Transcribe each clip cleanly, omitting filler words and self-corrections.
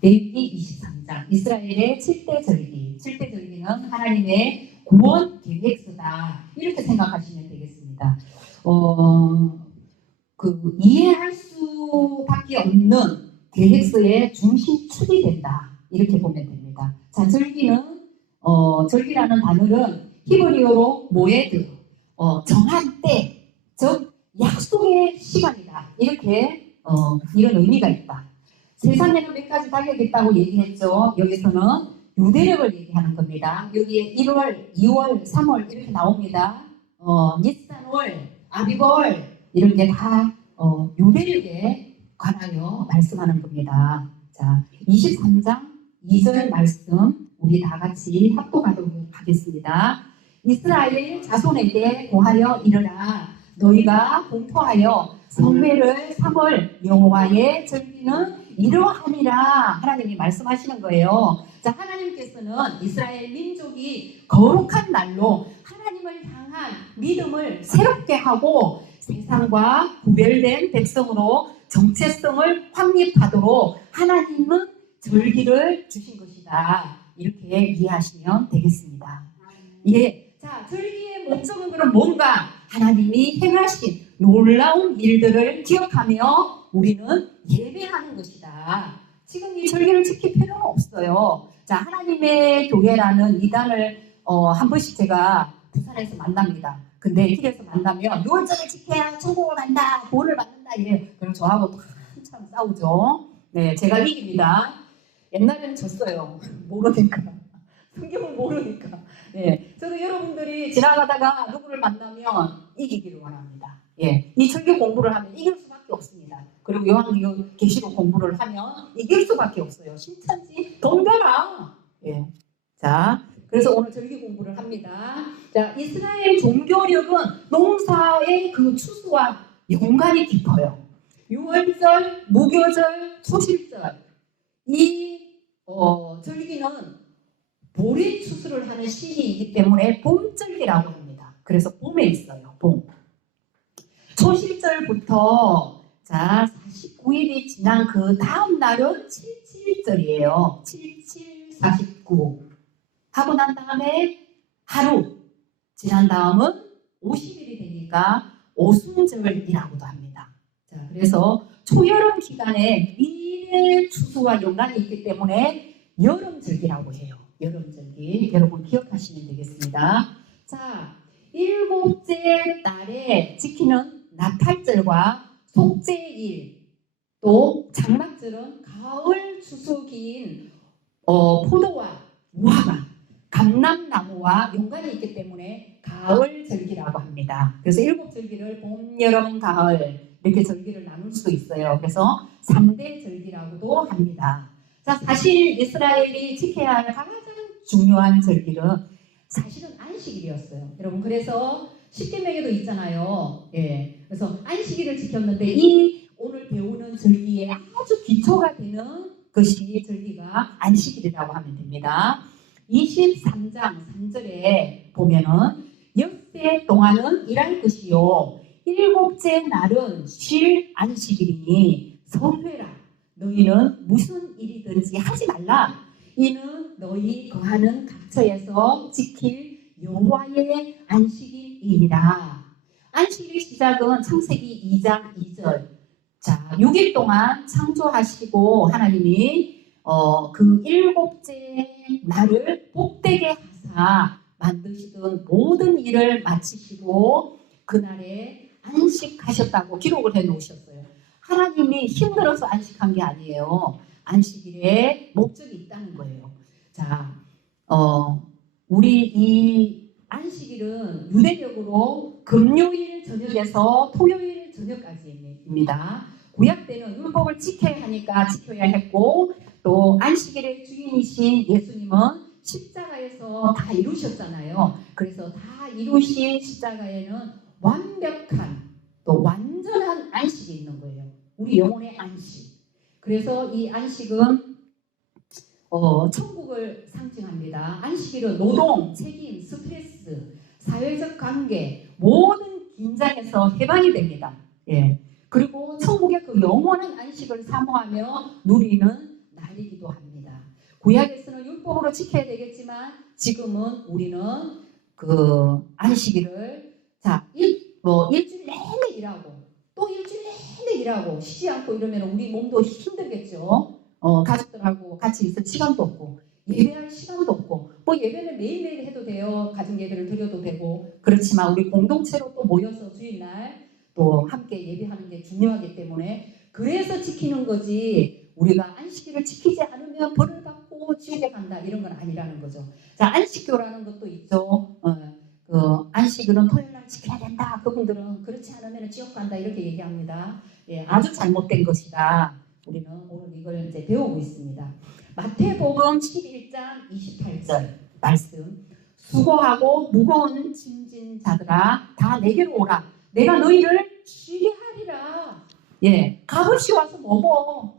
레위기 23장 이스라엘의 7대 절기. 7대 절기는 하나님의 구원 계획서다. 이렇게 생각하시면 되겠습니다. 이해할 수밖에 없는 계획서의 중심축이 된다. 이렇게 보면 됩니다. 자, 절기는 절기라는 단어는 히브리어로 모에드, 정한 때, 즉 약속의 시간이다. 이렇게 이런 의미가 있다. 세상에는 몇 가지 달력이 있다고 얘기했죠. 여기서는 유대력을 얘기하는 겁니다. 여기에 1월, 2월, 3월 이렇게 나옵니다. 니산월, 아비월 이런 게 다 유대력에 관하여 말씀하는 겁니다. 자, 23장 2절 말씀 우리 다 같이 합독하도록 하겠습니다. 이스라엘 자손에게 고하여 이르라. 너희가 공포하여 성회를 삼을 여호와의 절기는 이러하니라. 하나님이 말씀하시는 거예요. 자, 하나님께서는 이스라엘 민족이 거룩한 날로 하나님을 향한 믿음을 새롭게 하고 세상과 구별된 백성으로 정체성을 확립하도록 하나님은 절기를 주신 것이다. 이렇게 이해하시면 되겠습니다. 예, 자, 절기의 목적은 그럼 뭔가? 하나님이 행하신 놀라운 일들을 기억하며 우리는 예배하는 것이다. 지금 이 절기를 지킬 필요는 없어요. 자, 하나님의 교회라는 이단을 한 번씩 제가 부산에서 만납니다. 근데 길에서 만나면 6월절을 지켜야 천국을 간다, 구원을 받는다. 예, 그럼 저하고 한참 싸우죠. 네, 제가 이깁니다. 옛날에는 졌어요. 모르니까. 성경을 모르니까. 네, 저도 여러분들이 지나가다가 누구를 만나면 이기기를 원합니다. 예, 이 절기 공부를 하면 이길 수밖에 없습니다. 그리고 요한계시록 계시록 공부를 하면 이길 수밖에 없어요. 신천지 덤벼라. 예, 자, 그래서 오늘 절기 공부를 합니다. 자, 이스라엘 종교력은 농사의 그 추수와 연관이 깊어요. 6월절, 무교절, 소실절. 이 절기는 보리 추수를 하는 시기이기 때문에 봄절기라고 합니다. 그래서 봄에 있어요. 봄. 초실절부터 자 49일이 지난 그 다음 날은 77절이에요. 77, 49 하고 난 다음에 하루 지난 다음은 50일이 되니까 오순절이라고도 합니다. 자, 그래서 초여름 기간에 미래 추수와 연관이 있기 때문에 여름절기라고 해요. 여름절기. 여러분 기억하시면 되겠습니다. 자, 일곱째 날에 지키는 나팔절과 속죄일, 또 장막절은 가을 추수기인 포도와 무화과, 감람나무와 연관이 있기 때문에 가을절기라고 합니다. 그래서 7절기를 봄, 여름, 가을 이렇게 절기를 나눌 수도 있어요. 그래서 3대 절기라고도 합니다. 자, 사실 이스라엘이 지켜야 할 가장 중요한 절기는 사실은 안식일이었어요. 여러분, 그래서 십계명에도 있잖아요. 예, 그래서 안식일을 지켰는데 이 오늘 배우는 절기에 아주 기초가 되는 것이 절기가 안식일이라고 하면 됩니다. 23장 3절에 보면은 엿새 동안은 일할 것이요 7째 날은 쉴 안식일이니 성회라. 너희는 무슨 일이든지 하지 말라. 이는 너희 거하는 각처에서 지킬 여호와의 안식일이니라. 안식일 시작은 창세기 2장 2절. 자, 6일 동안 창조하시고 하나님이 그 7째 날을 복되게 하사 만드시던 모든 일을 마치시고 그날에 안식하셨다고 기록을 해 놓으셨어요. 하나님이 힘들어서 안식한 게 아니에요. 안식일에 목적이 있다는 거예요. 자, 우리 이 안식일은 유대력으로 금요일 저녁에서 토요일 저녁까지입니다. 구약 때는 율법을 지켜야 하니까 지켜야 했고 또 안식일의 주인이신 예수님은 십자가에서 다 이루셨잖아요. 그래서 다 이루신 십자가에는 완벽한 또 완전한 안식이 있는 거예요. 우리 영혼의 안식. 그래서 이 안식은 천국을 상징합니다. 안식일은 노동, 책임, 스트레스, 사회적 관계 모든 긴장에서 해방이 됩니다. 예. 그리고 천국의 그 영원한 안식을 사모하며 누리는 날이기도 구약에서는 율법으로 지켜야 되겠지만 지금은 우리는 그 안식일을 일주일 내내 일하고 또 일주일 내내 일하고 쉬지 않고 이러면 우리 몸도 힘들겠죠. 가족들하고 같이 있을 시간도 없고 예배할 시간도 없고 뭐 예배는 매일매일 해도 돼요. 가정 예배를 드려도 되고 그렇지만 우리 공동체로 또 모여서 주일날 또 함께 예배하는 게 중요하기 때문에 그래서 지키는 거지 우리가 안식일을 지키지 않으면 벌을 받고 지옥에 간다 이런 건 아니라는 거죠. 자, 안식교라는 것도 있죠. 안식일은 토요일날 지켜야 된다. 그분들은 그렇지 않으면 지옥 간다 이렇게 얘기합니다. 예, 아주 잘못된 것이다. 우리는 오늘 이걸 이제 배우고 있습니다. 마태복음 11장 28절 말씀. 수고하고 무거운 짐진 자들아 다 내게로 오라. 내가 너희를 쉬게 하리라. 예, 값없이 와서 먹어.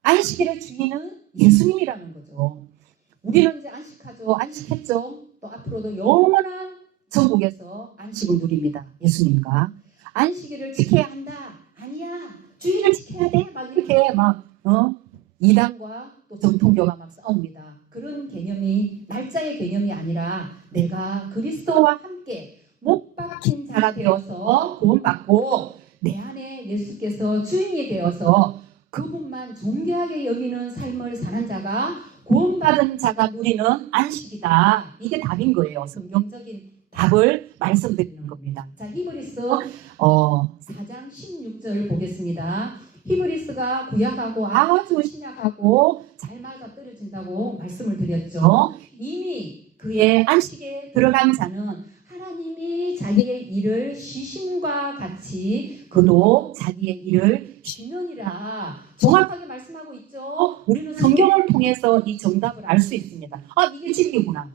안식일의 주인은 예수님이라는 거죠. 우리는 이제 안식하죠. 안식했죠. 또 앞으로도 영원한 천국에서 안식을 누립니다. 예수님과. 안식일을 지켜야 한다. 아니야. 주일을 지켜야 돼. 막 이렇게 이단과 또 정통교가 막 싸웁니다. 그런 개념이 날짜의 개념이 아니라 내가 그리스도와 함께 못 박힌 자가 되어서 구원받고 내 안에 예수께서 주인이 되어서 그분만 존귀하게 여기는 삶을 사는 자가 구원받은 자가 누리는 안식이다. 이게 답인 거예요. 성경적인 답을 말씀드리는 겁니다. 자, 히브리서 4장 16절 보겠습니다. 히브리서가 구약하고 아주 신약하고 잘 맞아 떨어진다고 말씀을 드렸죠. 이미 그의 안식에 들어간 자는 하나님이 자기의 일을 쉬심과 같이 그도 자기의 일을 쉬느니라. 정확하게 말씀하고 있죠. 우리는 성경을 통해서 이 정답을 알 수 있습니다. 이게 진리구나.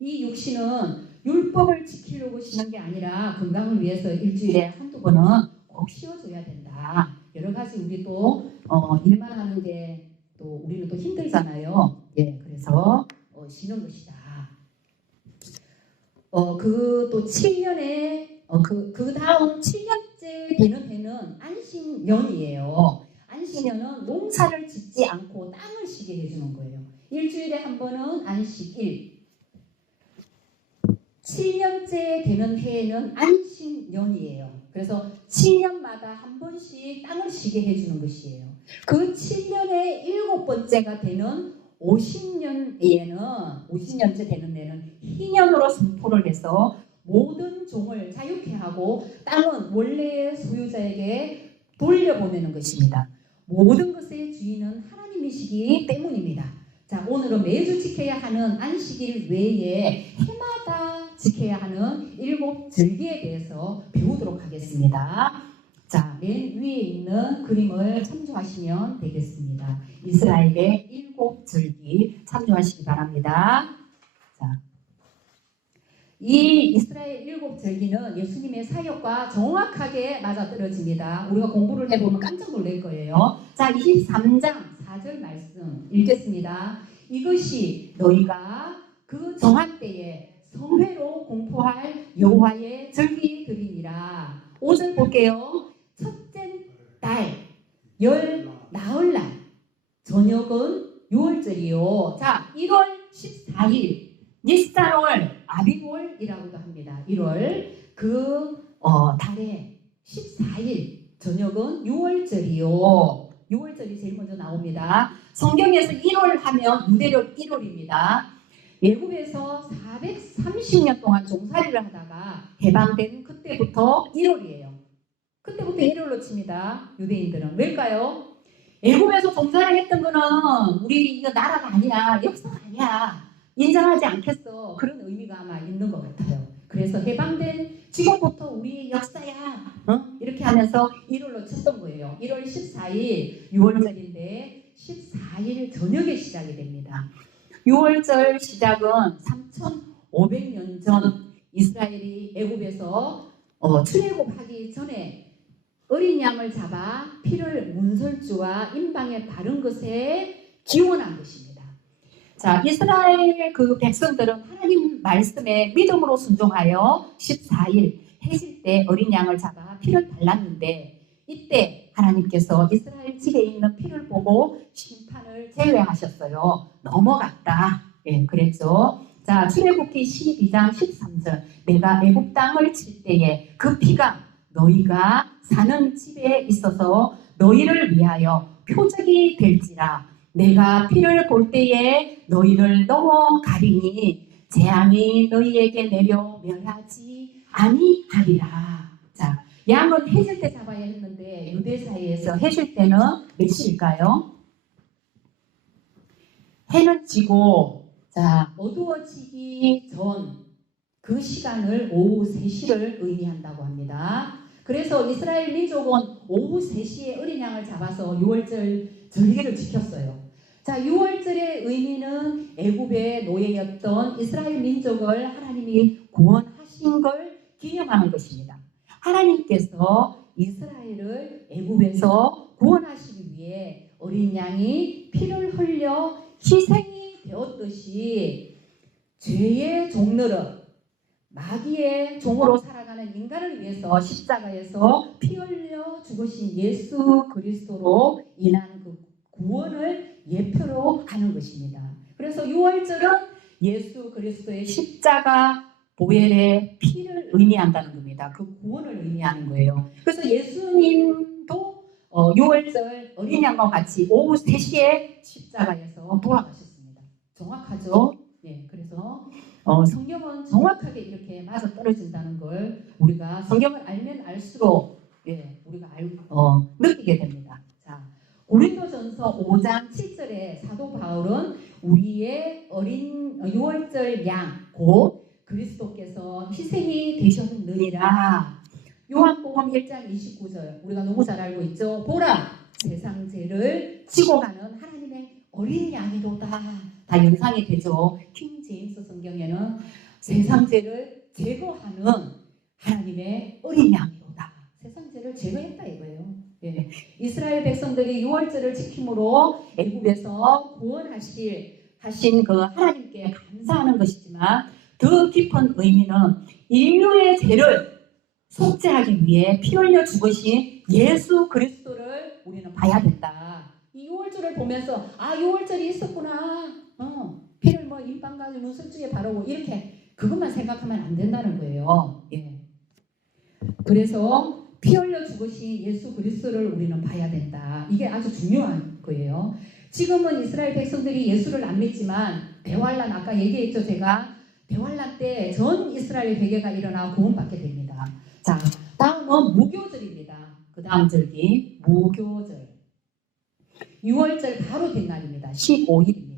이 육신은 율법을 지키려고 쉬는 게 아니라 건강을 위해서 일주일에 한두 번은 꼭 쉬어줘야 된다. 여러 가지 우리 또 일만 하는 게 또 우리는 또 힘들잖아요. 예, 그래서 쉬는 것이다. 그 또 7년에 그 다음 7년째 되는 해는 안식년이에요. 안식년은 농사를 짓지 않고 땅을 쉬게 해주는 거예요. 일주일에 한 번은 안식일. 7년째 되는 해에는 안식년이에요. 그래서 7년마다 한 번씩 땅을 쉬게 해주는 것이에요. 그 7년의 7번째가 되는 50년째 되는 해는 희년으로 선포를 해서 모든 종을 자유케 하고 땅은 원래의 소유자에게 돌려보내는 것입니다. 모든 것의 주인은 하나님이시기 때문입니다. 자, 오늘은 매주 지켜야 하는 안식일 외에 해마다 지켜야 하는 7절기에 대해서 배우도록 하겠습니다. 자, 맨 위에 있는 그림을 참조하시면 되겠습니다. 이스라엘의 7절기 참조하시기 바랍니다. 자, 이 이스라엘 7절기는 예수님의 사역과 정확하게 맞아떨어집니다. 우리가 공부를 해보면 깜짝 놀랄 거예요. 자, 23장 4절 말씀 읽겠습니다. 이것이 너희가 그 정한 때에 성회로 공포할 여호와의 절기들이니라. 5절 볼게요. 첫째 달, 나흘날, 저녁은 6월절이요. 자, 1월 14일, 니산월, 아비월이라고도 합니다. 1월, 달의 14일, 저녁은 6월절이요. 6월절이 제일 먼저 나옵니다. 성경에서 1월 하면 유대력 1월입니다. 예굽에서 430년 동안 종살이를 하다가 해방된 그때부터 1월이에요. 그때부터 1월로 칩니다. 유대인들은. 왜일까요? 예굽에서 종살이 했던 거는 우리 이거 나라가 아니야. 역사가 아니야. 인정하지 않겠어. 그런 의미가 아마 있는 것 같아요. 그래서 해방된 지금부터 우리의 역사야. 이렇게 하면서 1월로 쳤던 거예요. 1월 14일 6월절인데 14일 저녁에 시작이 됩니다. 6월절 시작은 3,500년 전 이스라엘이 애굽에서 출애굽하기 전에 어린 양을 잡아 피를 문설주와 임방에 바른 것에 기원한 것입니다. 자, 이스라엘 그 백성들은 하나님 말씀에 믿음으로 순종하여 14일 해질 때 어린 양을 잡아 피를 발랐는데 이때 하나님께서 이스라엘 집에 있는 피를 보고 심판을 제외하셨어요. 넘어갔다. 예, 그랬죠. 자, 출애굽기 12장 13절. 내가 애굽 땅을 칠 때에 그 피가 너희가 사는 집에 있어서 너희를 위하여 표적이 될지라. 내가 피를 볼 때에 너희를 넘어가리니 재앙이 너희에게 내려 멸하지 아니하리라. 자, 양은 해질 때 잡아야 했는데 유대 사이에서 해질 때는 몇 시일까요? 해는 지고, 자, 어두워지기 전 그 시간을 오후 3시를 의미한다고 합니다. 그래서 이스라엘 민족은 오후 3시에 어린 양을 잡아서 유월절 절기를 지켰어요. 자, 유월절의 의미는 애굽의 노예였던 이스라엘 민족을 하나님이 구원하신 걸 기념하는 것입니다. 하나님께서 이스라엘을 애굽에서 구원하시기 위해 어린 양이 피를 흘려 희생이 되었듯이 죄의 종들은 마귀의 종으로 살아가는 인간을 위해서 십자가에서 피 흘려 죽으신 예수 그리스도로 인한 그 구원을 예표로 하는 것입니다. 그래서 6월절은 예수 그리스도의 십자가 보혈의 피를 의미한다는 겁니다. 그 구원을 의미하는 거예요. 그래서 예수님도 6월절 어린 양과 같이 오후 3시에 십자가에서 돌아가셨습니다. 정확하죠? 예, 그래서 성경은 정확하게 이렇게 맞아 떨어진다는 걸 우리가 성경을 알면 알수록 우리가 느끼게 됩니다. 자, 고린도전서 5장 7절에 사도 바울은 우리의 어린 6월절 양 곧 그리스도께서 희생이 되셨느니라. 요한복음 1장 29절 우리가 너무 잘 알고 있죠. 보라 세상 죄를 지고 가는 하나님의 어린 양이로다. 다 연상이 되죠. 킹 제임스 성경에는 세상 죄를 제거하는 하나님의 어린 양이로다. 세상 죄를 제거했다 이거예요. 예. 이스라엘 백성들이 6월절을 지킴으로 애굽에서 구원하신 그 하나님께 감사하는 것이지만 더 깊은 의미는 인류의 죄를 속죄하기 위해 피 흘려 죽으신 예수 그리스도를 우리는 봐야 된다. 이 6월절을 보면서 6월절이 있었구나. 피를 인방 가지고 눈썹쪽에 바르고 이렇게 그것만 생각하면 안 된다는 거예요. 예. 그래서 피 흘려 죽으신 예수 그리스도를 우리는 봐야 된다. 이게 아주 중요한 거예요. 지금은 이스라엘 백성들이 예수를 안 믿지만 대환란 아까 얘기했죠. 제가 대환란 때 전 이스라엘 회개가 일어나 구원받게 됩니다. 자, 다음은 무교절입니다. 그 다음 절기 무교절. 6월절 바로 된 날입니다. 15일입니다.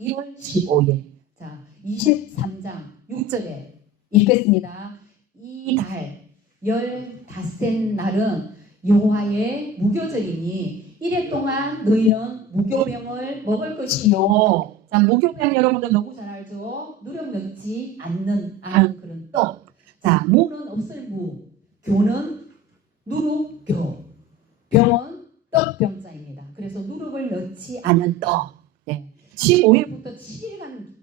1월 15일. 자, 23장 6절에 읽겠습니다. 이 달 15째 날은 여호와의 무교절이니 이래 동안 너희는 무교병을 먹을 것이요. 자, 무교병 여러분들 너무 잘 알죠? 누룩 넣지 않는 그런 떡. 자, 무는 없을 무, 교는 누룩교, 병은 떡병자입니다. 그래서 누룩을 넣지 않은 떡. 네. 15일부터 7일간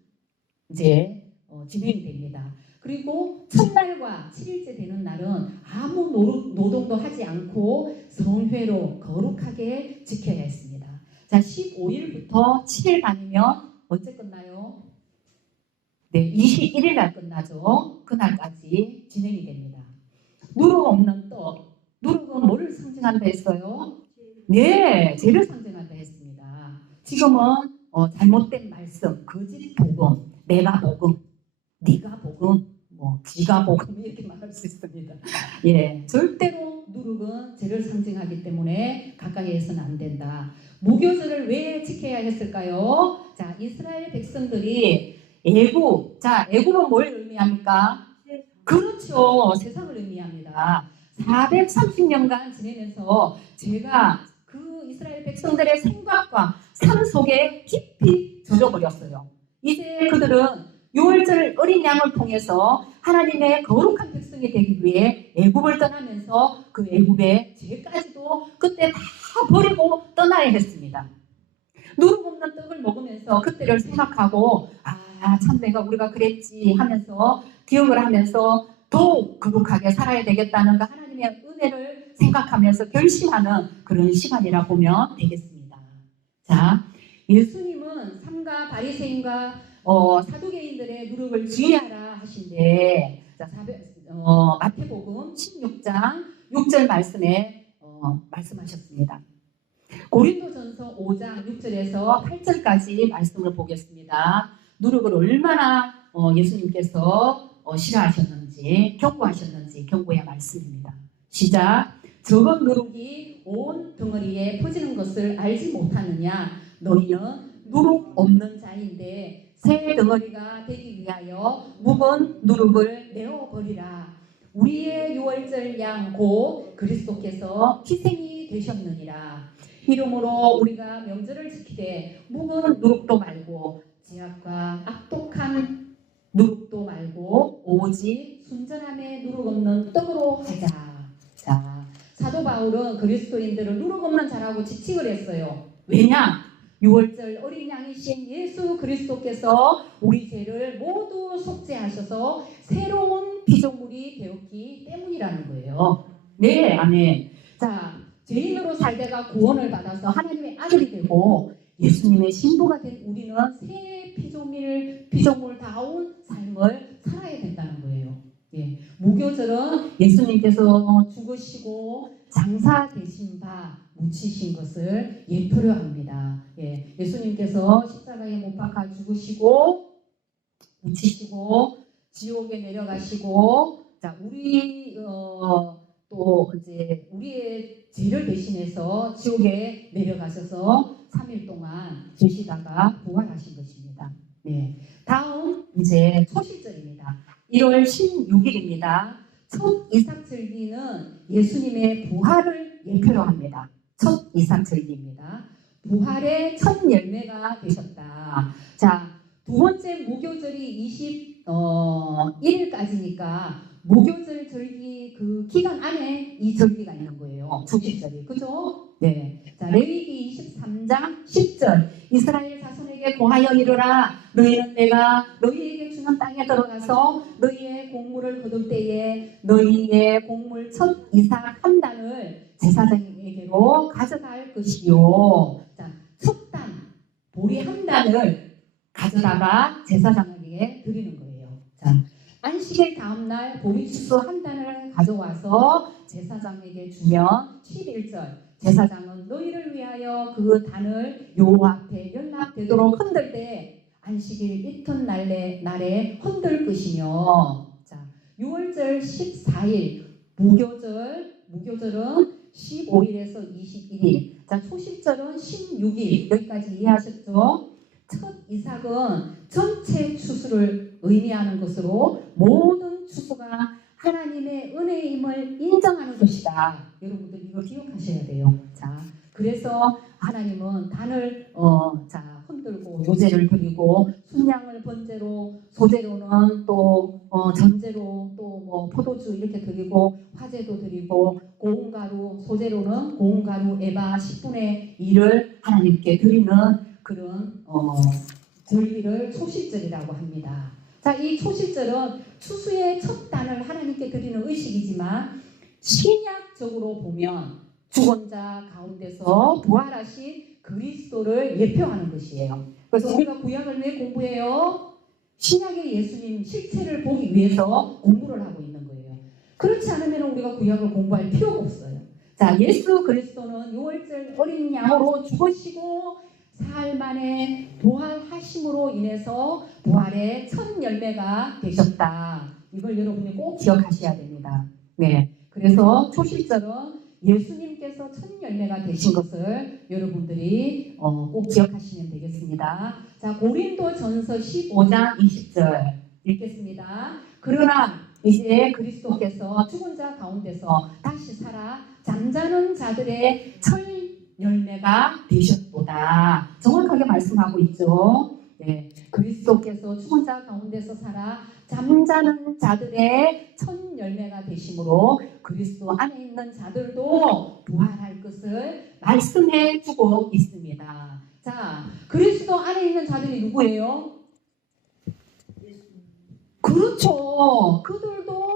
이제 진행이 됩니다. 그리고 첫날과 7일째 되는 날은 아무 노동도 하지 않고 성회로 거룩하게 지켜야 했습니다. 자, 15일부터 7일간이면 언제 끝나요? 네, 21일 날 끝나죠. 그날까지 진행이 됩니다. 누룩 없는 떡. 누룩은 뭐를 상징한다 했어요? 네, 죄를 상징한다 했습니다. 지금은 잘못된 말씀, 거짓 복음, 내가 복음, 네가 복음, 지가 복음 이렇게 말할 수 있습니다. 예, 절대로 누룩은 죄를 상징하기 때문에 가까이 해서는 안 된다. 무교절을 왜 지켜야 했을까요? 자, 이스라엘 백성들이 애굽, 자, 애굽은 뭘 의미합니까? 그렇죠, 세상을 의미합니다. 430년간 지내면서 제가 그 이스라엘 백성들의 생각과 삶 속에 깊이 젖어버렸어요. 이제 그들은 6월절 어린 양을 통해서 하나님의 거룩한 백성이 되기 위해 애굽을 떠나면서 그 애굽의 죄까지도 그때 다 버리고 떠나야 했습니다. 누룩 없는 떡을 먹으면서 그때를 생각하고 참 내가 우리가 그랬지 하면서 기억을 하면서 더욱 거룩하게 살아야 되겠다는 그 하나님의 은혜를 생각하면서 결심하는 그런 시간이라 보면 되겠습니다. 자, 예수님은 삼가 바리새인과 사두개인들의 누룩을 주의하라 하신데, 자, 마태복음 16장 6절 말씀에 말씀하셨습니다. 고린도전서 5장 6절에서 8절까지 말씀을 보겠습니다. 누룩을 얼마나 예수님께서 싫어하셨는지, 경고의 말씀입니다. 시작. 적은 누룩이 온 덩어리에 퍼지는 것을 알지 못하느냐? 너희는 누룩 없는 자인데 새 덩어리가 되기 위하여 묵은 누룩을 내어버리라. 우리의 유월절 양 곧 그리스도께서 희생이 되셨느니라. 이러므로 우리가 명절을 지키되 묵은 누룩도 말고 죄악과 악독한 누룩도 말고 오직 순전함에 누룩 없는 떡으로 하자. 자, 사도 바울은 그리스도인들을 누룩 없는 자라고 지칭을 했어요. 왜냐? 유월절 어린 양이신 예수 그리스도께서 우리 죄를 모두 속죄하셔서 새로운 피조물이 되었기 때문이라는 거예요. 네, 아멘. 자, 죄인으로 살다가 구원을 받아서 하나님의 아들이 되고 예수님의 신부가 된 우리는 새 피조물다운 삶을 살아야 된다는 거예요. 예, 무교절은 예수님께서 죽으시고 장사되신 바 묻히신 것을 예표로 합니다. 예, 예수님께서 십자가에 못 박아 죽으시고 묻히시고 지옥에 내려가시고, 자, 또 이제 우리의 죄를 대신해서 지옥에 내려가셔서 3일 동안 계시다가 부활하신 것입니다. 네. 다음 이제 초실절입니다. 1월 16일입니다. 첫 이삭절기는 예수님의 부활을 예표로 합니다. 첫 이삭절기입니다. 부활의 첫 열매가 되셨다. 자, 두 번째 무교절이 21일까지니까 무교절 절기 그 기간 안에 이 절기가 있는 거예요. 초실절이. 그죠? 네. 자, 레위기 23장 10절. 이스라엘 자손에게 고하여 이르라. 너희는 내가 너희에게 주는 땅에 들어가서 너희의 곡물을 거둘 때에 너희의 곡물 첫 이삭 한 단을 제사장에게로 가져갈 것이요. 자, 첫 단, 보리 한 단을 가져다가 제사장에게 드리는 거예요. 자, 안식일 다음날 보리추수 한 단을 가져와서 제사장에게 주면 11절. 제사장은 너희를 위하여 그 단을 여호와 앞에 연락되도록 흔들 때 안식일 이튿날에 흔들 것이며, 자, 6월절 14일 무교절은 15일에서 21일, 자, 초실절은 16일. 여기까지 이해하셨죠? 첫 이삭은 전체 추수를 의미하는 것으로 모든 추수가 하나님의 은혜임을 인정하는 것이다. 여러분들 이거 기억하셔야 돼요. 자, 그래서 하나님은 단을 흔들고 요제를 드리고 순양을 번제로, 소제로는 또 전제로, 또 뭐 포도주 이렇게 드리고 화제도 드리고 고운가루, 소제로는 고운가루 에바 10분의 1을 하나님께 드리는 그런 절기를 초실절이라고 합니다. 자, 이 초실절은 추수의 첫 단을 하나님께 드리는 의식이지만 신약적으로 보면 죽은 자 가운데서 부활하신 그리스도를 예표하는 것이에요. 그래서 우리가 구약을 왜 공부해요? 신약의 예수님 실체를 보기 위해서 공부를 하고 있는 거예요. 그렇지 않으면 우리가 구약을 공부할 필요가 없어요. 자, 예수 그리스도는 유월절 어린 양으로 죽으시고 사흘 만에 부활하심으로 인해서 부활의 첫 열매가 되셨다. 이걸 여러분이 꼭 기억하셔야 됩니다. 네, 그래서 초실절은 예수님께서 첫 열매가 되신 것을 여러분들이 꼭 기억하시면 되겠습니다. 자, 고린도전서 15장 20절 읽겠습니다. 그러나 이제 그리스도께서 죽은 자 가운데서 다시 살아 잠자는 자들의 첫 열매가 되셨도다. 정확하게 말씀하고 있죠. 네, 그리스도께서 죽은 자 가운데서 살아 잠자는 자들의 첫 열매가 되심으로 그리스도 안에 있는 자들도 부활할 것을 말씀해 주고 있습니다. 자, 그리스도 안에 있는 자들이 누구예요? 그렇죠. 그들도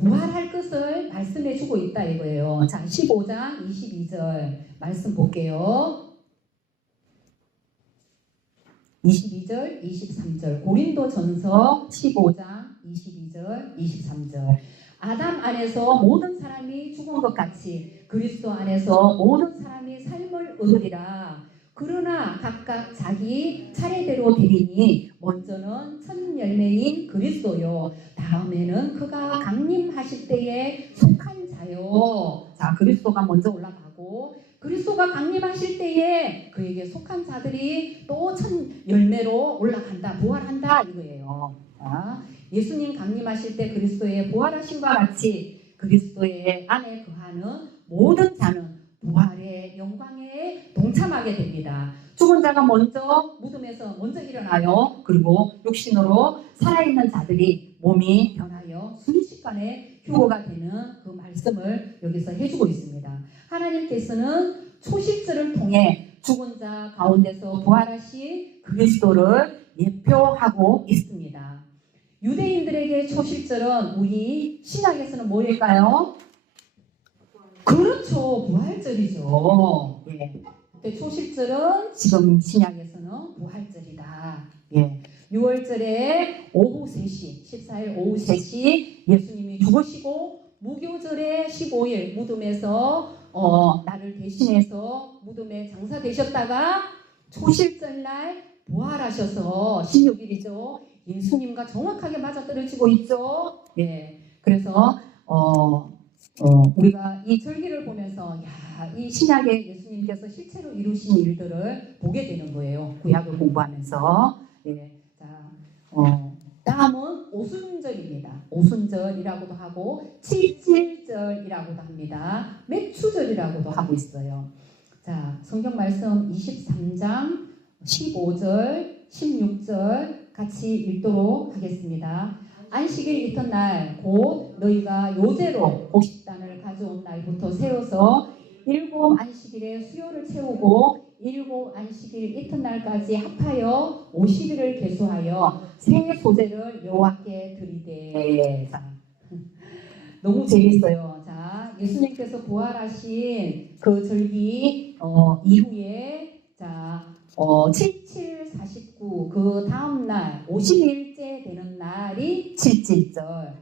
부활할 것을 말씀해 주고 있다 이거예요. 자, 15장 22절 말씀 볼게요. 22절, 23절 고린도전서 15장 22절, 23절 아담 안에서 모든 사람이 죽은 것 같이 그리스도 안에서 모든 사람이 삶을 얻으리라. 그러나 각각 자기 차례대로 되리니 먼저는 첫 열매인 그리스도요 다음에는 그가 강림하실 때에 속한 자요. 자, 그리스도가 먼저 올라가고 그리스도가 강림하실 때에 그에게 속한 자들이 또 첫 열매로 올라간다, 부활한다 이거예요. 자, 예수님 강림하실 때 그리스도의 부활하심과 같이 그리스도의 안에 거하는 모든 자는 부활의 영광에 동참하게 됩니다. 죽은 자가 먼저 무덤에서 먼저 일어나요. 그리고 육신으로 살아있는 자들이 몸이 변하여 순식간에 휴거가 되는 그 말씀을 여기서 해주고 있습니다. 하나님께서는 초실절을 통해 죽은 자 가운데서 부활하신 그리스도를 예표하고 있습니다. 유대인들에게 초실절은 우리 신약에서는 뭐일까요? 그렇죠. 부활절이죠. 예. 근데 초실절은 지금 신약에서는 부활절이다. 예. 6월절에 오후 3시, 14일 오후 3시 예수님이 죽으시고 무교절에 15일 무덤에서 나를 대신해서 무덤에 장사되셨다가 초실절날 부활하셔서 16일이죠. 예수님과 정확하게 맞아떨어지고 있죠. 예. 그래서 우리가 이 절기를 보면서 이 신약에 예수님께서 실제로 이루신 일들을 보게 되는 거예요. 구약을 공부하면서. 예. 자, 다음은 오순절입니다. 오순절이라고도 하고 칠칠절이라고도 합니다. 맥추절이라고도 하고 있어요. 자, 성경 말씀 23장 15절 16절 같이 읽도록 하겠습니다. 안식일 이튿날 곧 너희가 요제로 곡식단을 가져온 날부터 세워서 7 안식일에 수요를 채우고 7 안식일 이튿날까지 합하여 50일을 계수하여 새 소재를 여호와께 드리되. 자, 너무 재밌어요. 자, 예수님께서 부활하신 그 절기 이후에 자 7749 그 다음날 50일째 되는 날이 칠칠절,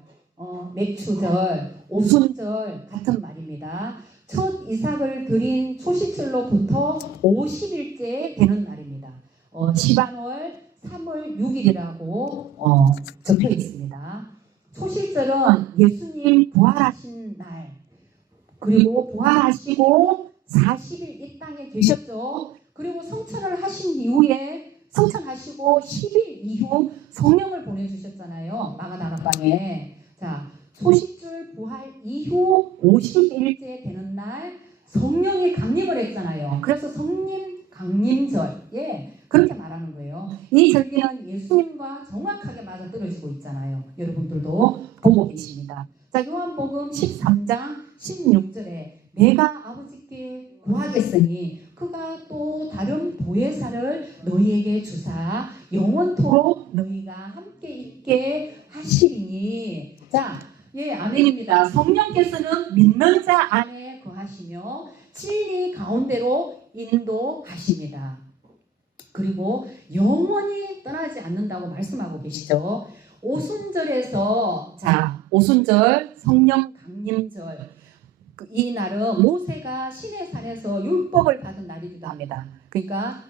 맥추절, 오순절 같은 말입니다. 첫 이삭을 드린 초실절로부터 50일째 되는 날입니다. 시반월 3월 6일이라고 적혀 있습니다. 초실절은 예수님 부활하신 날, 그리고 부활하시고 40일 이 땅에 계셨죠. 그리고 성천을 하신 이후에 성천하시고 10일 이후 성령을 보내주셨잖아요. 마가다락방에. 자, 초실절 부활 이후 50일째 되는 날 성령이 강림을 했잖아요. 그래서 성령 강림절, 예, 그렇게 말하는 거예요. 이 절기는 예수님과 정확하게 맞아떨어지고 있잖아요. 여러분들도 보고 계십니다. 자, 요한복음 13장 16절에 내가 아버지께 구하겠으니 그가 또 다른 보혜사를 너희에게 주사 영원토록 너희가 함께 있게 하시리니. 자, 예, 아멘입니다. 성령께서는 믿는 자 안에 거하시며 진리 가운데로 인도하십니다. 그리고 영원히 떠나지 않는다고 말씀하고 계시죠. 오순절에서, 자, 오순절 성령 강림절, 이 날은 모세가 시내산에서 율법을 받은 날이기도 합니다. 그러니까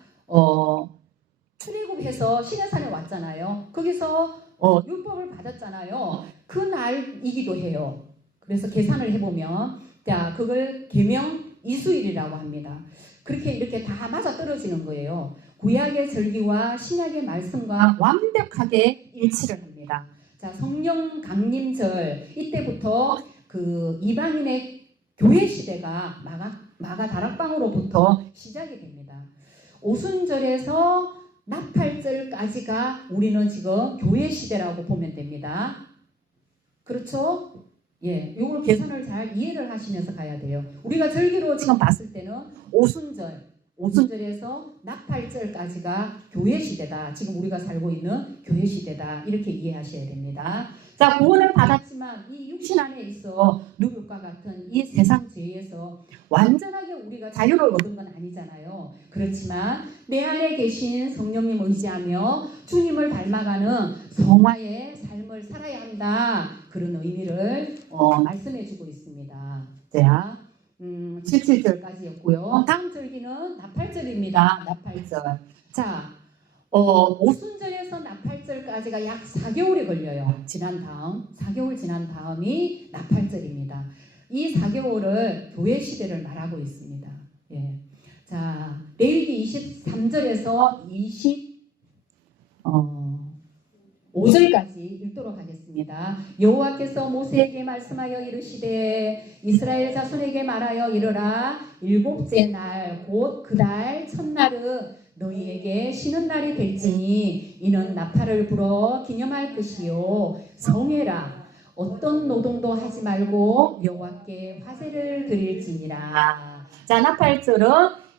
출애굽해서 시내산에 왔잖아요. 거기서 율법을 받았잖아요. 그 날이기도 해요. 그래서 계산을 해보면, 자, 그걸 계명 이수일이라고 합니다. 그렇게 이렇게 다 맞아떨어지는 거예요. 구약의 절기와 신약의 말씀과 완벽하게 일치를 합니다. 자, 성령 강림절, 이때부터 그 이방인의 교회 시대가 마가 다락방으로부터 시작이 됩니다. 오순절에서 나팔절까지가 우리는 지금 교회 시대라고 보면 됩니다. 그렇죠? 예, 이걸 계산을 잘 이해를 하시면서 가야 돼요. 우리가 절기로 지금 봤을 때는 오순절에서 나팔절까지가 교회 시대다. 지금 우리가 살고 있는 교회 시대다. 이렇게 이해하셔야 됩니다. 자, 구원을 받았지만 이 육신 안에 있어 누룩과 같은 이 세상 죄에서 완전하게 우리가 자유를 얻은 건 아니잖아요. 그렇지만 내 안에 계신 성령님 의지하며 주님을 닮아가는 성화의 삶을 살아야 한다. 그런 의미를 말씀해주고 있습니다. 자, 77절까지였고요. 다음 절기는 나팔절입니다. 나팔절. 자, 오순절에서 나팔절까지가 약 4개월이 걸려요. 4개월 지난 다음이 나팔절입니다. 이 4개월을 교회 시대를 말하고 있습니다. 예. 자, 레위기 23절에서 5절까지 읽도록 하겠습니다. 여호와께서 모세에게 말씀하여 이르시되 이스라엘 자손에게 말하여 이르라. 7째 날 곧 그 달 첫날은 너희에게 쉬는 날이 될지니 이는 나팔을 불어 기념할 것이요 성회라. 어떤 노동도 하지 말고 여호와께 화제를 드릴지니라. 자, 나팔절은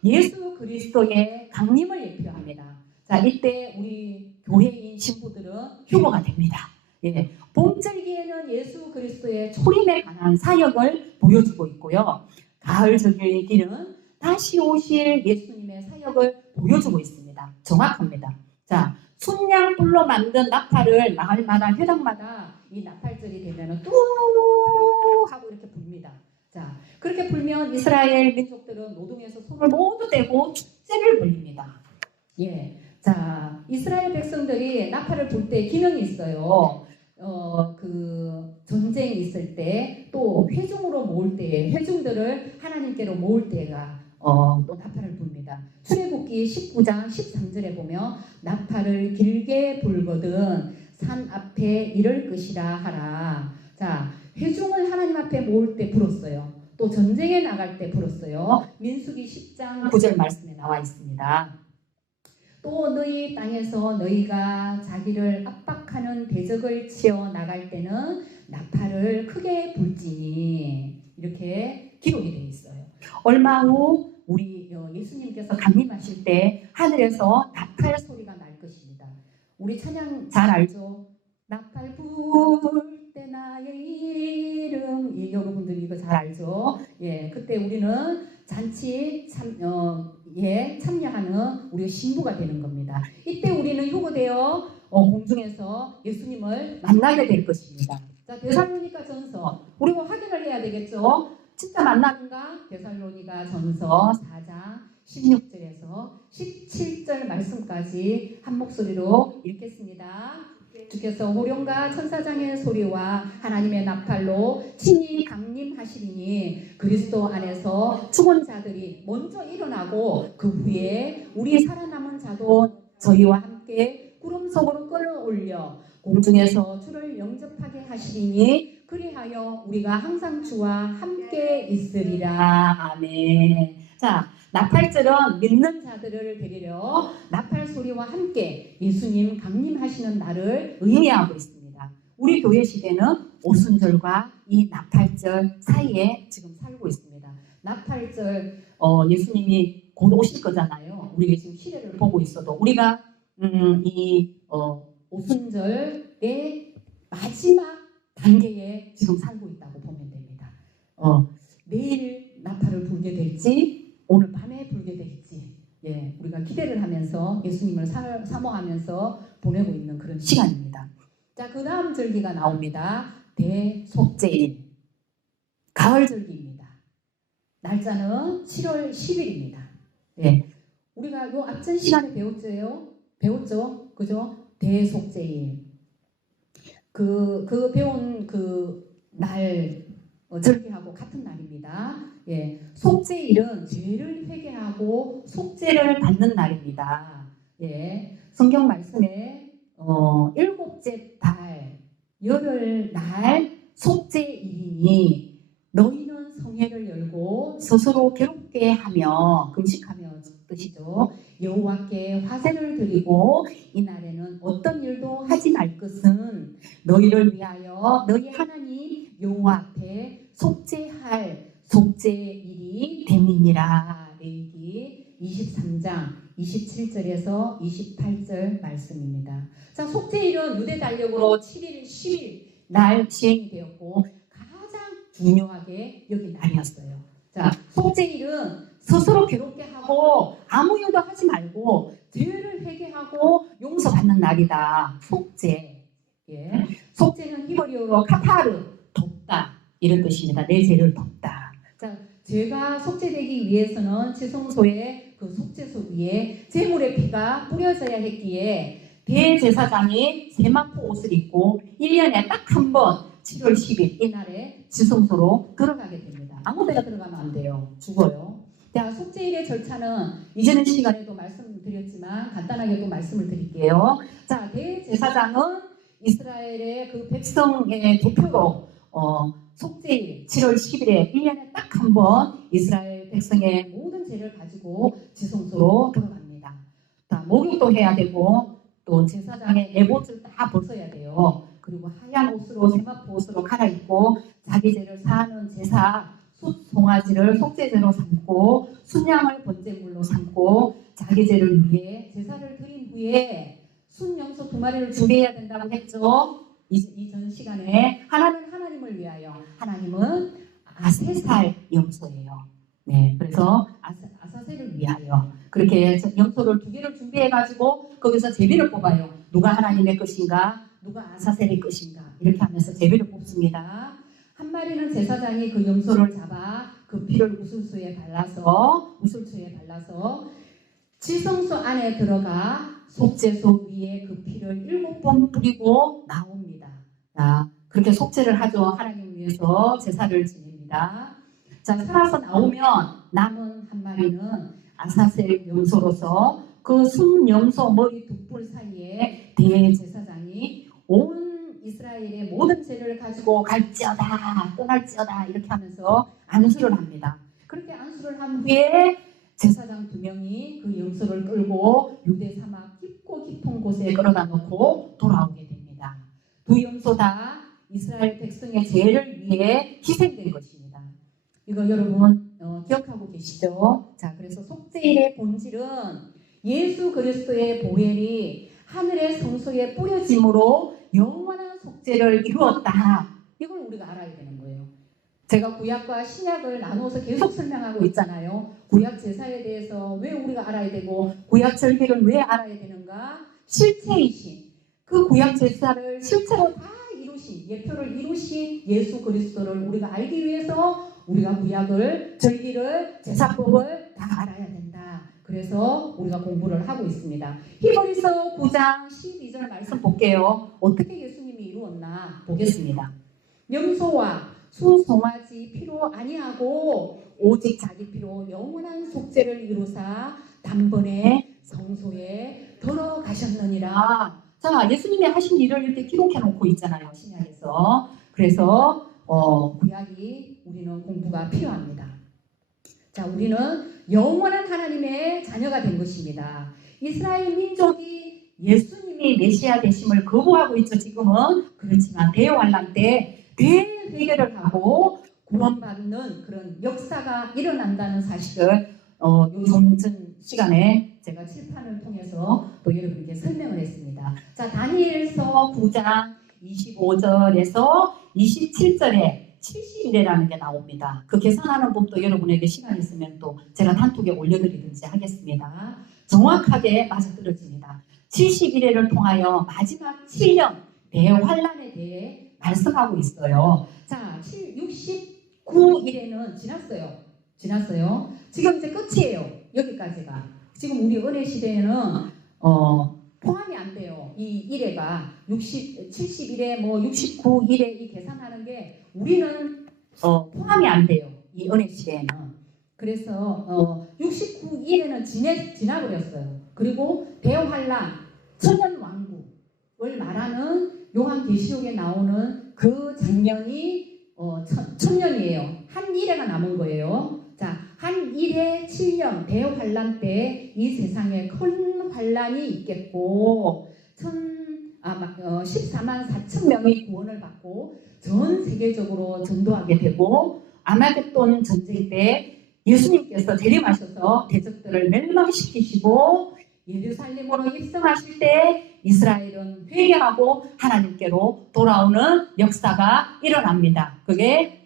예수 그리스도의 강림을 예표합니다. 자, 이때 우리 교회인 신부들은 휴거가 됩니다. 예, 봄절기에는 예수 그리스도의 초림에 관한 사역을 보여주고 있고요. 가을절기는 다시 오실 예수님의 사역을 보여주고 있습니다. 정확합니다. 자, 순양불로 만든 나팔을 마을마다 회당마다 이 나팔절이 되면 뚜 하고 이렇게 붑니다. 자, 그렇게 불면 이스라엘 민족들은 노동에서 손을 모두 떼고 축제를 벌립니다. 예, 자, 이스라엘 백성들이 나팔을 불 때 기능이 있어요. 그 전쟁이 있을 때 또 회중으로 모을 때 회중들을 하나님께로 모을 때가 또 나팔을 붑니다. 출애굽기 19장 13절에 보면 나팔을 길게 불거든 산 앞에 이를 것이라 하라. 자, 회중을 하나님 앞에 모을 때 불었어요. 또 전쟁에 나갈 때 불었어요. 민수기 10장 9절 말씀에 나와 있습니다. 또 너희 땅에서 너희가 자기를 압박하는 대적을 치어 나갈 때는 나팔을 크게 불지니 이렇게 기록이 되어 있어요. 얼마 후 우리 예수님께서 강림하실 때 하늘에서 나팔 소리가 날 것입니다. 우리 찬양 잘 알죠? 나팔 불 때 나의 이름, 여러분들이 이거 잘 알죠? 예, 그때 우리는 잔치 참여하는 우리 신부가 되는 겁니다. 이때 우리는 휴거되어 공중에서 예수님을 만나게 될 것입니다. 자, 데살로니가 전서 우리가 확인을 해야 되겠죠? 진짜 만나는가? 데살로니가 전서 4장 16절에서 17절 말씀까지 한 목소리로 읽겠습니다. 주께서 호령과 천사장의 소리와 하나님의 나팔로 친히 강림하시리니 그리스도 안에서 죽은 자들이 먼저 일어나고 그 후에 우리 살아남은 자도 저희와 함께 구름 속으로 끌어올려 공중에서 주를 영접하게 하시리니 그리하여 우리가 항상 주와 함께 있으리라. 아멘. 자, 나팔절은 믿는 자들을 데리려 나팔 소리와 함께 예수님 강림하시는 날을 의미하고 있습니다. 우리 교회 시대는 오순절과 이 나팔절 사이에 지금 살고 있습니다. 나팔절 예수님이 곧 오실 거잖아요. 우리가 지금 시대를 보고 있어도 우리가 이 오순절의 마지막 단계에 지금 살고 있다고 보면 됩니다. 내일 나팔을 불게 될지 오늘 밤에 불게 될지 예, 우리가 기대를 하면서 예수님을 사모하면서 보내고 있는 그런 시간입니다. 자, 그 다음 절기가 나옵니다. 대속죄일 가을절기입니다. 날짜는 7월 10일입니다. 예, 우리가 요 앞전 시간에 배웠죠? 그죠? 대속죄일 그 배운 그 날 절기하고 같은 날입니다. 예, 속죄일은 죄를 회개하고 속죄를 받는 날입니다. 예, 성경 말씀에 7째 달 열흘날 속죄일이니 너희는 성회를 열고 스스로 괴롭게 하며 금식하며 뜻이죠. 여호와께 화제를 드리고 이날에는 어떤 일도 하지 말 것은 너희를 위하여 너희 하나님 여호와 앞에 속죄할 속죄일이 됨이니라. 레위기 23장 27절에서 28절 말씀입니다. 자, 속죄일은 유대 달력으로 7일, 10일 날 시행이 되었고 가장 중요하게 여긴 날이었어요. 자, 속죄일은 스스로 괴롭게 하고 아무 일도 하지 말고 죄를 회개하고 용서받는 날이다. 속죄. 예. 속죄는 히브리어로 카파르, 덮다 이런 뜻입니다. 내 죄를 덮다. 자, 죄가 속죄되기 위해서는 지성소의 그 속죄소 위에 제물의 피가 뿌려져야 했기에 대제사장이 세마포 옷을 입고 1년에 딱 한 번 7월 10일 이날에 지성소로 들어가게 됩니다. 아무 데나 들어가면 안 돼요. 죽어요. 자, 속죄일의 절차는 이전의 시간에도 말씀드렸지만 간단하게도 말씀을 드릴게요. 자, 대제사장은 이스라엘의 그 백성의 대표로 속죄일 7월 10일에 1년에 딱 한 번 이스라엘 백성의 모든 죄를 가지고 지성소로 들어갑니다. 자, 목욕도 해야 되고 또 제사장의 에봇을 다 벗어야 돼요. 그리고 하얀 옷으로 세마포 옷으로 갈아입고 자기 죄를 사하는 제사 숫 송아지를 속죄제로 삼고 순양을 번제물로 삼고 자기 죄를 위해 제사를 드린 후에 순염소 2마리를 준비해야 된다고 했죠. 이전 시간에 하나는 하나님을 위하여, 하나님은 아세살 염소예요. 네, 그래서 아사셀을 위하여 그렇게 염소를 2개를 준비해가지고 거기서 제비를 뽑아요. 누가 하나님의 것인가, 누가 아사셀의 것인가 이렇게 하면서 제비를 뽑습니다. 한 마리는 제사장이 그 염소를 잡아 그 피를 우슬초에 발라서 지성소 안에 들어가 속죄소 위에 그 피를 7번 뿌리고 나옵니다. 자, 그렇게 속죄를 하죠. 하나님 위해서 제사를 지냅니다. 자, 살아서 나오면 남은 한 마리는 아사셀 염소로서 그 순염소 머리 2뿔 사이에 대제사장이 온 이스라엘의 모든 죄를 가지고 갈지어다 떠날지어다 이렇게 하면서 안수를 합니다. 그렇게 안수를 한 후에 제사장 2명이 그 염소를 끌고 유대 사막 깊고 깊은 곳에 끌어다 놓고 돌아오게 됩니다. 2 염소 다 이스라엘 백성의 죄를 위해 희생된 것입니다. 이거 여러분 기억하고 계시죠? 자, 그래서 속죄일의 본질은 예수 그리스도의 보혈이 하늘의 성소에 뿌려짐으로 영원한 속죄를 이루었다. 이걸 우리가 알아야 되는 거예요. 제가 구약과 신약을 나누어서 계속 설명하고 있잖아요. 구약 제사에 대해서 왜 우리가 알아야 되고 구약 절기를 왜 알아야 되는가? 실체이신 그 구약 제사를 실체로 다 이루신, 예표를 이루신 예수 그리스도를 우리가 알기 위해서 우리가 구약을, 절기를, 제사법을 다 알아야 된다. 그래서 우리가 공부를 하고 있습니다. 히브리서 9장 12절 말씀 볼게요. 어떻게 예수님이 이루었나 보겠습니다. 염소와 수송아지 피로 아니하고 오직 자기 피로 영원한 속죄를 이루사 단번에 성소에 들어가셨느니라. 자, 예수님이 하신 일을 이렇게 기록해 놓고 있잖아요. 신약에서. 그래서 구약이 우리는 공부가 필요합니다. 자, 우리는 영원한 하나님의 자녀가 된 것입니다. 이스라엘 민족이 예수님이 메시아 되심을 거부하고 있죠. 지금은. 그렇지만 대환란 때 대회개를 하고 구원받는 그런 역사가 일어난다는 사실을 요즘 전 시간에 제가 칠판을 통해서 또 여러분께 설명을 했습니다. 자, 다니엘서 9장 25절에서 27절에 70일이라는 게 나옵니다. 그 계산하는 법도 여러분에게 시간 있으면 또 제가 단톡에 올려드리든지 하겠습니다. 정확하게 맞아떨어집니다. 70일을 통하여 마지막 7년 대환란에 대해 말씀하고 있어요. 자, 69일에는 지났어요. 지금 이제 끝이에요. 여기까지가. 지금 우리 은혜 시대에는 포함이 안 돼요. 이 일회가 70일에 뭐 69일에 이 계산하는 게 우리는 포함이 안 돼요. 이 은혜 시대에는. 그래서 69일에는 지나버렸어요. 그리고 대환란, 천년왕국을 말하는 요한계시록에 나오는 그 장면이 천년이에요. 한 일회가 남은 거예요. 자, 한 일회 7년 대환란 때 이 세상에 큰 환란이 있겠고 14만 4천 명이 구원을 받고 전 세계적으로 전도하게 되고 아마겟돈 전쟁 때 예수님께서 재림하셔서 대적들을 멸망시키시고 예루살렘으로 입성하실 때 이스라엘은 회개하고 하나님께로 돌아오는 역사가 일어납니다. 그게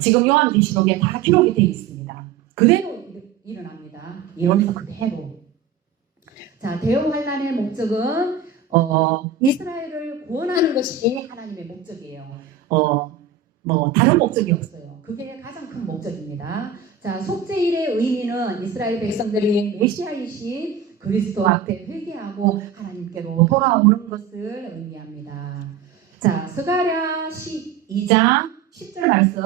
지금 요한계시록에 다 기록이 되어 있습니다. 그대로 일어납니다. 예언서 그대로. 자, 대환란의 목적은 이스라엘을 구원하는 것이 하나님의 목적이에요. 다른 목적이 없어요. 그게 가장 큰 목적입니다. 자, 속죄일의 의미는 이스라엘 백성들이 메시아이신 그리스도 앞에 회개하고 하나님께로 돌아오는 것을 의미합니다. 자, 스가랴 12장 10절 말씀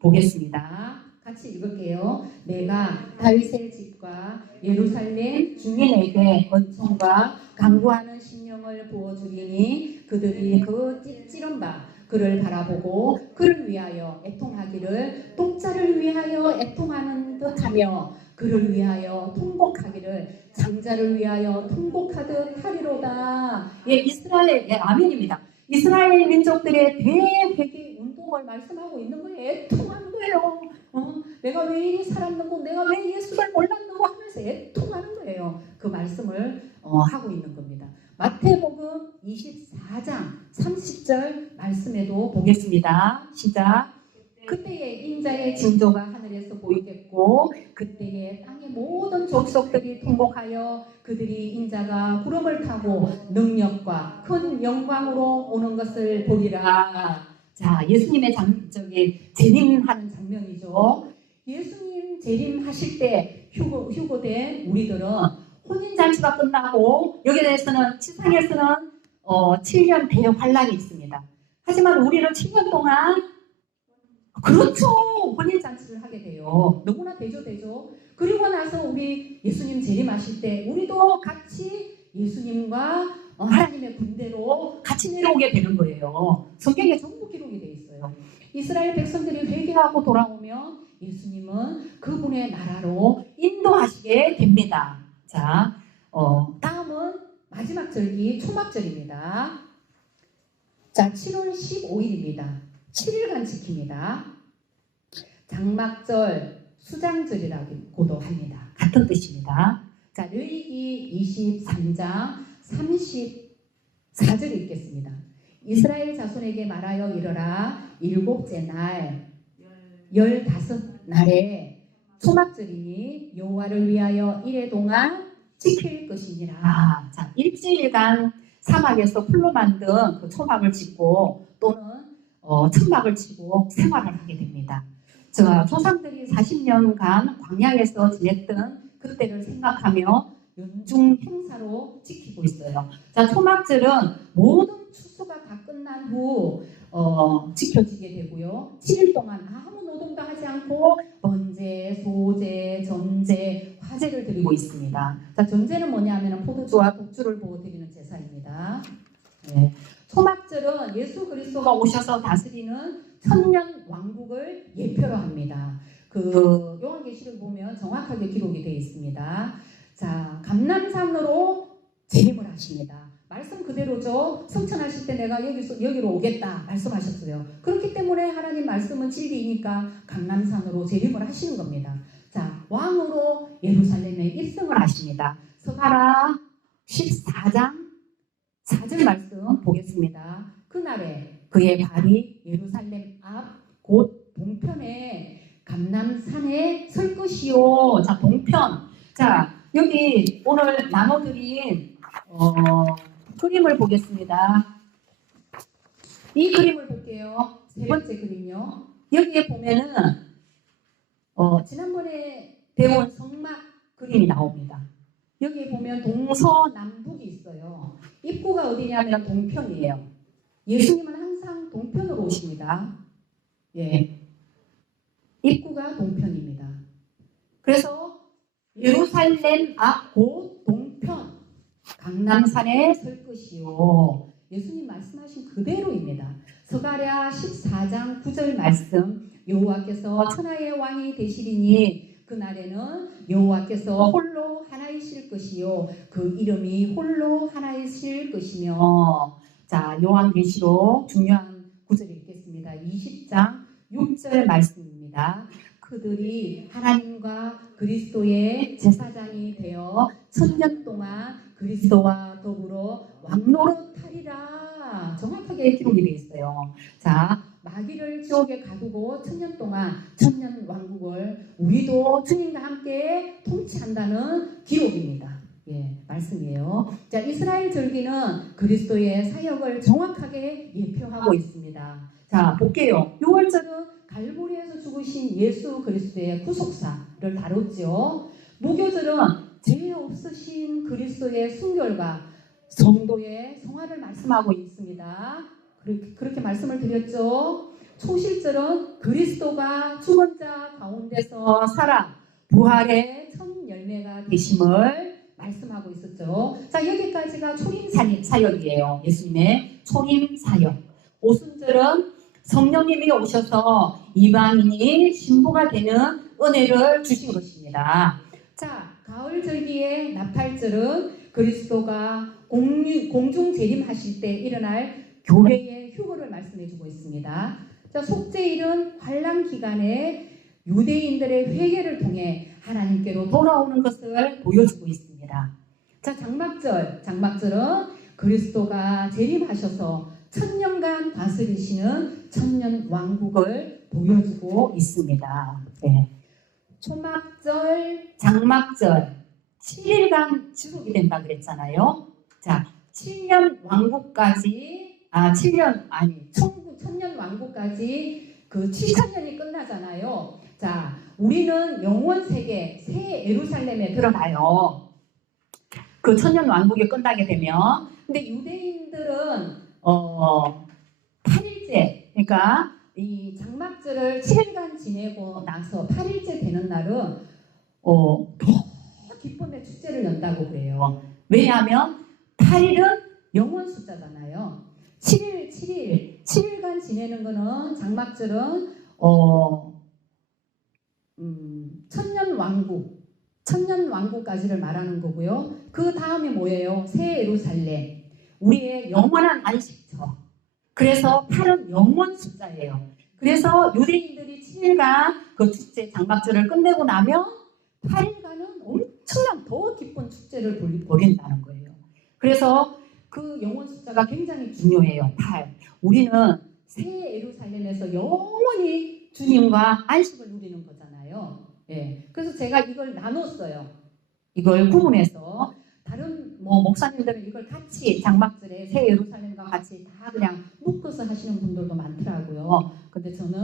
보겠습니다. 같이 읽을게요. 내가 다윗의 집과 예루살렘 주민에게 은총과 간구하는 심령을 부어주리니 그들이 그 찌찌른 바 그를 바라보고 그를 위하여 애통하기를 독자를 위하여 애통하는 듯하며 그를 위하여 통곡하기를 장자를 위하여 통곡하듯 하리로다. 예, 이스라엘, 예, 아멘입니다. 이스라엘 민족들의 대회개 운동을 말씀하고 있는 거예요. 애통하는 거예요. 내가 왜 이리 살았는고, 내가 왜 예수를 몰랐는고 하면서 애통하는 거예요. 그 말씀을 하고 있는 겁니다. 마태복음 24장 30절 말씀에도 보겠습니다. 시작. 그때에 인자의 징조가 하늘에서 보이겠고 그때에 땅의 모든 족속들이 통곡하여 그들이 인자가 구름을 타고 능력과 큰 영광으로 오는 것을 보리라. 자, 예수님의 재림하는 장면이죠. 예수님 재림하실 때 휴거된 우리들은 혼인잔치가 끝나고 여기에 대해서는 지상에서는 7년 대환란이 있습니다. 하지만 우리는 7년 동안 그렇죠. 혼인잔치를 하게 돼요. 너무나 되죠. 그리고 나서 우리 예수님 재림하실 때 우리도 같이 예수님과 하나님의 군대로 같이 내려오게 되는 거예요. 성경에 전부 기록이 되어 있어요. 이스라엘 백성들이 회개하고 돌아오면 예수님은 그분의 나라로 인도하시게 됩니다. 자, 다음은 마지막 절기 초막절입니다. 자, 7월 15일입니다. 7일간 지킵니다. 장막절, 수장절이라고도 합니다. 같은 뜻입니다. 자, 레위기 23장 34절 읽겠습니다. 이스라엘 자손에게 말하여 이르라. 일곱째 날 15날에 초막절이니 여호와를 위하여 이래 동안 지킬 것이니라. 자, 일주일간 사막에서 풀로 만든 그 초막을 짓고 또는 천막을 치고 생활을 하게 됩니다. 조상들이 40년간 광야에서 지냈던 그때를 생각하며 연중 행사로 지키고 있어요. 자, 초막절은 모든 추수가 다 끝난 후 지켜지게 되고요. 7일 동안 아무 노동도 하지 않고 번제, 소제, 전제, 화제를 드리고 있습니다. 자, 전제는 뭐냐면 포도주와 독주를 부어드리는 제사입니다. 네. 초막절은 예수 그리스도가 오셔서 다스리는 천년 왕국을 예표로 합니다. 그 요한계시를 보면 정확하게 기록이 되어 있습니다. 자, 감람산으로 재림을 하십니다. 말씀 그대로죠. 성천하실 때 내가 여기로 오겠다 말씀하셨어요. 그렇기 때문에 하나님 말씀은 진리이니까 감람산으로 재림을 하시는 겁니다. 자, 왕으로 예루살렘에 입성을 하십니다. 스가랴 14장 4절 말씀 보겠습니다. 그날에 그의 발이 예루살렘 앞 곧 동편에 감람산에 설 것이요. 자, 동편. 자, 여기 오늘 나눠드린 그림을 보겠습니다. 이 그림을 볼게요. 세 번째 그림요. 여기에 보면은 지난번에 배운 성막 그림이 나옵니다. 여기 보면 동서남북이 있어요. 입구가 어디냐면 동편이에요. 예수님은 항상 동편으로 오십니다. 예, 입구가 동편입니다. 그래서 예루살렘 앞 곧 동편 강남산에 설 것이요. 예수님 말씀하신 그대로입니다. 스가랴 14장 9절 말씀. 여호와께서 천하의 왕이 되시리니 그날에는 여호와께서 홀로 하나이실 것이요 그 이름이 홀로 하나이실 것이며. 자, 요한계시록 중요한 구절 읽겠습니다. 20장 6절 말씀입니다. 그들이 하나님과 그리스도의 제사장이 되어 천년 동안 그리스도와 더불어 왕노릇하리라. 정확하게 기록이 되어 있어요. 자, 마귀를 지옥에 가두고 천년 동안 천년 왕국을 우리도 주님과 함께 통치한다는 기록입니다. 예, 말씀이에요. 자, 이스라엘 절기는 그리스도의 사역을 정확하게 예표하고 있습니다. 자, 볼게요. 6월절은 갈보리에서 죽으신 예수 그리스도의 구속사를 다뤘죠. 무교절은 죄 없으신 그리스도의 순결과 성도의 성화를 말씀하고 있습니다. 그렇게 말씀을 드렸죠. 초실절은 그리스도가 죽은 자 가운데서 살아 부활의 첫 열매가 되심을 말씀하고 있었죠. 자, 여기까지가 초림 사역이에요. 예수님의 초림 사역. 오순절은 성령님이 오셔서 이방인이 신부가 되는 은혜를 주신 것입니다. 자, 가을절기의 나팔절은 그리스도가 공중 재림하실 때 일어날 교회의 휴거를 말씀해주고 있습니다. 자, 속죄일은 환란 기간에 유대인들의 회개를 통해 하나님께로 돌아오는 것을 보여주고 있습니다. 자, 장막절은 그리스도가 재림하셔서 천년간 다스리시는 천년 왕국을 보여주고 있습니다. 네. 초막절, 장막절 7일간 지속이 된다 그랬잖아요. 자, 7년 왕국까지 천년 왕국까지 그 7천년이 끝나잖아요. 자, 우리는 영원 세계 새 예루살렘에 들어가요. 그 천년 왕국이 끝나게 되면. 근데 유대인들은 8일째, 그러니까 이 장막절을 7일간 지내고 나서 8일째 되는 날은 더 기쁨의 축제를 연다고 그래요. 왜냐하면 8일은 영원 숫자잖아요. 7일간 지내는 거는 장막절은 천년 왕국까지를 말하는 거고요. 그 다음에 뭐예요? 새 예루살렘, 우리의 영원한 안식처. 그래서 8은 영원 숫자예요. 그래서 유대인들이 7일간 그 축제 장막절을 끝내고 나면 8일간은 엄청난 더 기쁜 축제를 벌인다는 거예요. 그래서 그 영원 숫자가 굉장히 중요해요. 8. 우리는 새 예루살렘에서 영원히 주님과 안식을 누리는 거잖아요. 예. 그래서 제가 이걸 나눴어요. 이걸 구분해서 다른 목사님들은 이걸 같이 장막절에 새 예루살렘과 같이 다 그냥 묶어서 하시는 분들도 많더라고요. 근데 저는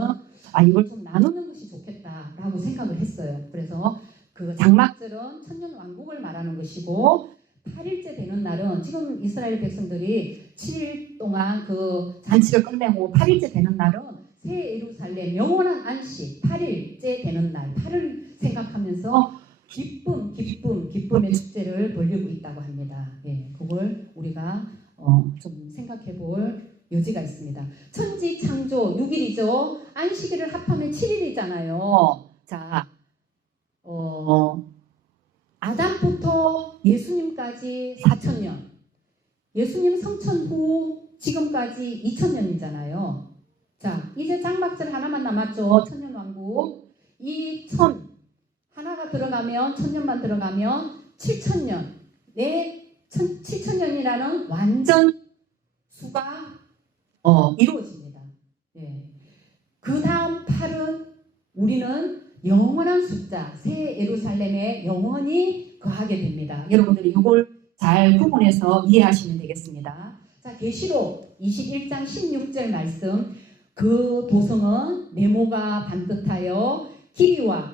이걸 좀 나누는 것이 좋겠다라고 생각을 했어요. 그래서 그 장막절은 천년 왕국을 말하는 것이고 8일째 되는 날은 지금 이스라엘 백성들이 7일 동안 그 잔치를 끝내고 8일째 되는 날은 새 예루살렘 영원한 안식 8일째 되는 날 8을 생각하면서 기쁨의 축제를 벌이고 있다고 합니다. 예, 그걸 우리가 좀 생각해 볼 여지가 있습니다. 천지 창조 6일이죠. 안식일을 합하면 7일이잖아요. 자, 아담부터 예수님까지 4,000년, 예수님 성천 후 지금까지 2,000년이잖아요. 자, 이제 장막절 하나만 남았죠. 천년왕국. 이 하나가 들어가면, 천년만 들어가면 7,000년. 7,000년이라는 완전 수가 이루어집니다. 예. 그 다음 8은 우리는 영원한 숫자, 새 예루살렘에 영원히 거하게 됩니다. 여러분들이 이걸 잘 구분해서 이해하시면 되겠습니다. 자, 계시록 21장 16절 말씀. 그 도성은 네모가 반듯하여 길이와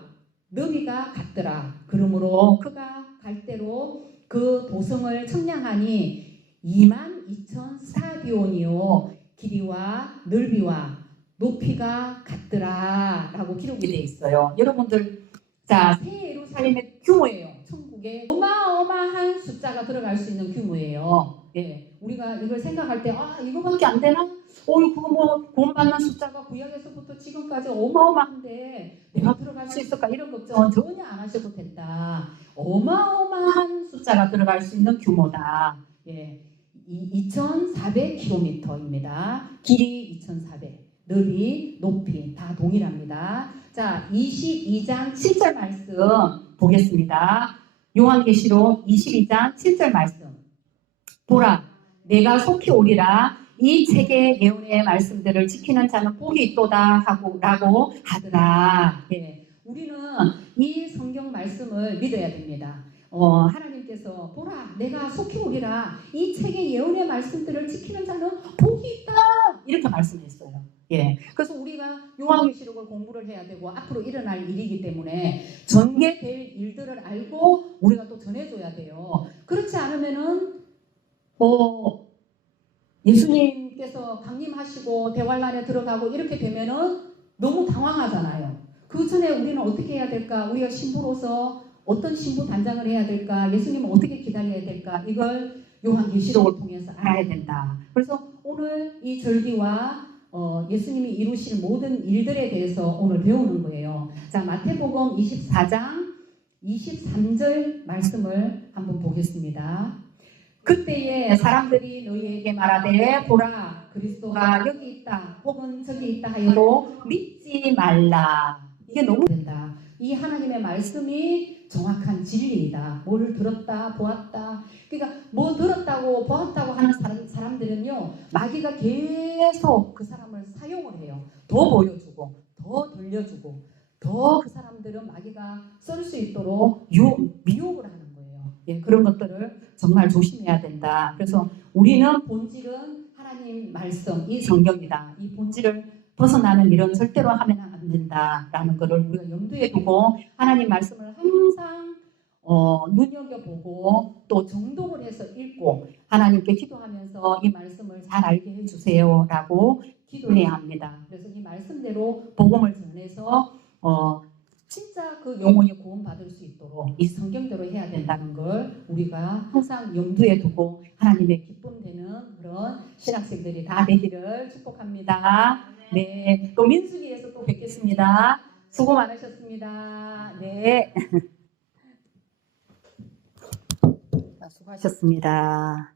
너비가 같더라. 그러므로 그가 갈 대로 그 도성을 청량하니 22,000 길이와 넓이와 높이가 같더라 라고 기록이 되어 있어요. 여러분들, 자, 새 예루살렘의 규모예요. 천국에 어마어마한 숫자가 들어갈 수 있는 규모예요. 예, 우리가 이걸 생각할 때 이거밖에 안 되나? 그거 구원받는 숫자가 구약에서부터 지금까지 어마어마한데 내가 들어갈 수 있을까? 이런 걱정은 전혀 안 하셔도 된다. 어마어마한 숫자가 들어갈 수 있는 규모다. 예, 2,400km입니다. 길이 2,400, 넓이, 높이 다 동일합니다. 자, 22장 7절 말씀 보겠습니다. 요한계시록 22장 7절 말씀. 보라, 내가 속히 오리라. 이 책의 예언의 말씀들을 지키는 자는 복이 있도다 라고 하더라. 예. 우리는 이 성경 말씀을 믿어야 됩니다. 하나님께서 보라, 내가 속히 오리라. 이 책의 예언의 말씀들을 지키는 자는 복이 있다. 이렇게 말씀했어요. 예. 그래서 우리가 요한계시록을 공부를 해야 되고 앞으로 일어날 일이기 때문에 전개될 일들을 알고 우리가 또 전해줘야 돼요. 그렇지 않으면은 예수님께서 강림하시고 대환란에 들어가고 이렇게 되면은 너무 당황하잖아요. 그 전에 우리는 어떻게 해야 될까? 우리가 신부로서 어떤 신부 단장을 해야 될까? 예수님은 어떻게 기다려야 될까? 이걸 요한계시록을 통해서 알아야 된다. 그래서 오늘 이 절기와 예수님이 이루실 모든 일들에 대해서 오늘 배우는 거예요. 자, 마태복음 24장 23절 말씀을 한번 보겠습니다. 그때에 사람들이 너희에게 말하되 보라, 그리스도가 여기 있다 혹은 저기 있다 하여도 믿지 말라. 이게 너무 된다. 이 하나님의 말씀이 정확한 진리이다. 뭘 들었다 보았다. 그러니까 뭐 들었다고 보았다고 하는 사람들은요, 마귀가 계속 그 사람을 사용을 해요. 더 보여주고 더 들려주고 더 그 사람들은 마귀가 쓸 수 있도록 미혹을 하는 거예요. 예, 그런 것들을 정말 조심해야 된다. 그래서 우리는 본질은 하나님 말씀, 이 성경이다. 이 본질을 벗어나는 일은 절대로 하면 안 된다라는 것을 우리가 염두에 두고 하나님 말씀을 항상 눈여겨보고 또 정독을 해서 읽고 하나님께 기도하면서 이 말씀을 잘 알게 해주세요라고 기도해야 합니다. 그래서 이 말씀대로 복음을 전해서 진짜 그 영혼이 구원받을 수 있도록 이 성경대로 해야 된다는 걸 우리가 항상 염두에 두고 하나님의 기쁨 되는 그런 신학생들이 다 되기를 축복합니다. 네, 또 민수기에서 또 뵙겠습니다. 수고 많으셨습니다. 네. 수고하셨습니다.